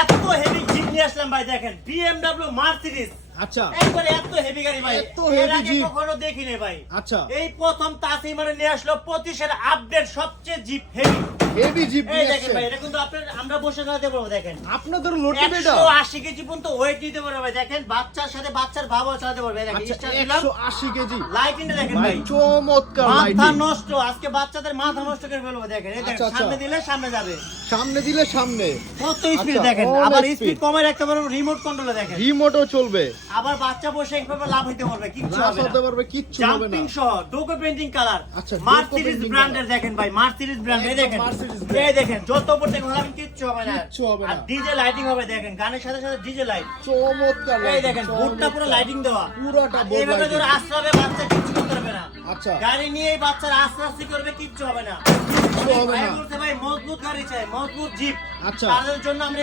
এত heavy zip নিয়ে আসলাম ভাই, দেখেন BMW মার্সিডিজ। আচ্ছা, একবারে এত হেভি গাড়ি ভাই, এত এর heavy আগে জিপ। কখনো দেখিনি ভাই। আচ্ছা, এই প্রথম তাসিম মানে নিয়ে আসলো 25 আপডেট সবচেয়ে জিপ হেভি। হেভি জিপ এই নিয়ে দেখেন আসছে। ভাই, এটা কিন্তু আমরা বসে চালাতে পারবো। দেখেন আপনাদের লোটিভ এটা 180 কেজি পর্যন্ত ওয়েট নিতে পারবে ভাই। দেখেন বাচ্চার সাথে বাচ্চার ভাবও চালাতে পারবে। দেখেন আচ্ছা, স্টার্ট দিলাম, 180 কেজি। লাইটিংটা দেখেন ভাই ভাই, চমৎকার মাথা লাইটিং। নষ্ট, আজকে বাচ্চাদের মাথা নষ্ট করে ফেলবো। দেখেন এই দেখেন, আচ্ছা, আচ্ছা। সামনে দিলে সামনে যাবে, সামনে দিলে সামনে। কত স্পিড আচ্ছা, দেখেন। অনেক আবার speed। স্পিড কমায় রাখতে পারবো, রিমোট কন্ট্রোলে দেখেন। রিমোটও চলবে। আবার বাচ্চা বসে একভাবে লাভ হইতে পারবে, কিচ্ছু লাফ হবে হতে না। পারবে, কিচ্ছু হবে না। জাম্পিং সহ ডোকো পেইন্টিং কালার, আচ্ছা, মার্সিডিজ painting ব্র্যান্ডের। দেখেন ভাই, মার্সিডিজ ব্র্যান্ড। এই একদম দেখেন, Mercedes brand। এই দেখেন যত উপর থেকে ঘোরাবেন কিচ্ছু হবে না। কিচ্ছু হবে না। আর ডিজে লাইটিং হবে। দেখেন গানের সাথে সাথে ডিজে লাইট। চমৎকার এই lighting, দেখেন বুটটা পুরো চমৎকার। লাইটিং দেওয়া, পুরাটা board এইভাবে lighting। ধরে আশ্রাবে, বাচ্চা কিচ্ছু করতে পারবে না। আচ্ছা, গাড়ি নিয়ে এই বাচ্চারা আস্তে করবে, কিচ্ছু হবে না। কিচ্ছু হবে ভাই না। বলছে ভাই মজবুত গাড়ি চাই, মজবুত জিপ। আচ্ছা। তাদের জন্য আমরা